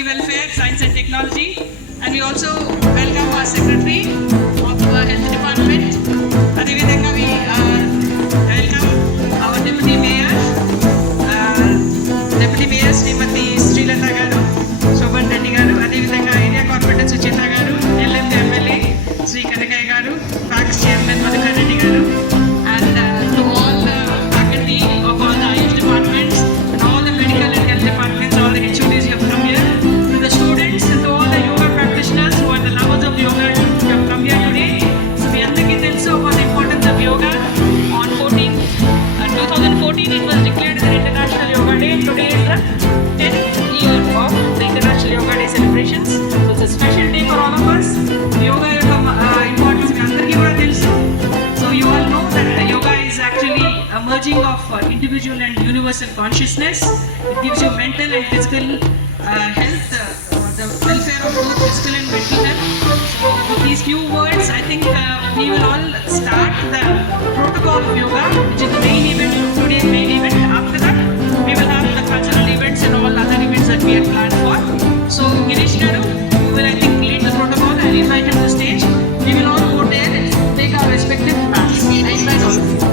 Family Welfare, Science and Technology, and we also welcome our Secretary of Health Department. Adevidhanga we welcome our Deputy Mayor, Srimati Srilata Garu, Shobhan Reddy Garu, Adevidhanga Area Corporator Suchitra Garu, LMD MLA Sri Kanakaya Garu, Fax Chairman Madhukar Reddy Garu, and to all the faculty of all the Ayush departments and all the medical and health departments, all the HODs who have come here, to the students and to all the yoga practitioners who are the lovers of yoga who have come here today. So we అందరికీ తెలుసు about the importance of yoga. On 2014 it was declared as an International Yoga Day. Today is the 10th year of the International Yoga Day celebrations. So it's a special day for all of us. Yoga importance మీ అందరికీ కూడా తెలుసు. So you all know that yoga is actually a merging of individual and universal consciousness. It gives you mental and physical health, the welfare of both physical and mental health. So with these few words, I think we will all start the protocol of yoga, which is the main event, today's main event. After that, we will have the cultural events and all other events that we had planned for. So Girish Garu will, I think, lead the protocol and invite him to the stage. We will all go there and take our respective mats. I invite all of you.